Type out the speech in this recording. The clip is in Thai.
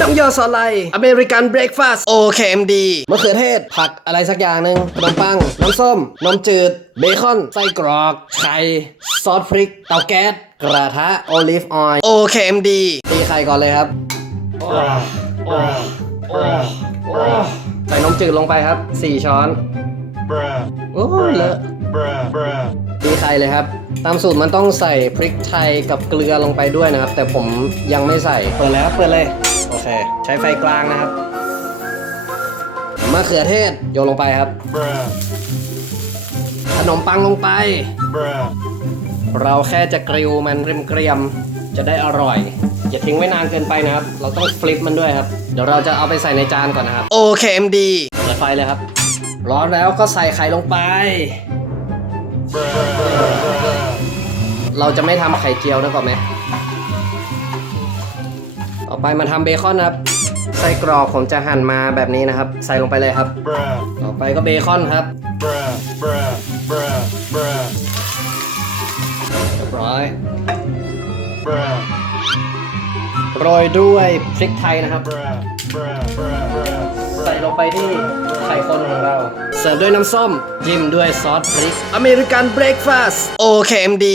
น้ำยอสไลด์อเมริกันเบรกฟาสต์ OKMD มะเขือเทศ ผักอะไรสักอย่างหนึ่งขนมปัง น้ำส้ม นมจืด เบคอน ไส้กรอก ไข่ ซอสพริก เตาแก๊ส กระทะ โอลิฟออยล์ OKMD ตีไข่ก่อนเลยครับใส่นมจืดลงไปครับ 4 ช้อน bruh, โอ้ยเลอะ bruh, bruh. ตีไข่เลยครับ ตามสูตรมันต้องใส่พริกไทยกับเกลือลงไปด้วยนะครับ แต่ผมยังไม่ใส่ เปิดแล้วเปิดเลยโอ เค ใช้ไฟกลางนะครับมะเขือเทศโยนลงไปครับ bruh, ขนมปังลงไป bruh, เราแค่จะกริลมันเกรียมๆจะได้อร่อย อย่าทิ้งไว้นานเกินไปนะครับ เราต้องฟลิปมันด้วยครับ เดี๋ยวเราจะเอาไปใส่ในจานก่อนนะครับ OKMD เปิดไฟเลยครับ ร้อนแล้วก็ใส่ไข่ลงไป bruh, bruh, bruh. เราจะไม่ทำไข่เจียวนะก่อนไหม ต่อไปมาทำเบคอนนะครับไส้กรอกผมจะหั่นมาแบบนี้นะครับ ใส่ลงไปเลยครับ ต่อไปก็เบคอนครับเรียบร้อยโรยด้วยพริกไทยนะครับ ใส่ลงไปที่ไข่ข้นของเรา เสิร์ฟด้วยน้ำส้มจิ้มด้วยซอสพริก อเมริกันเบรกฟาสต์ OKMD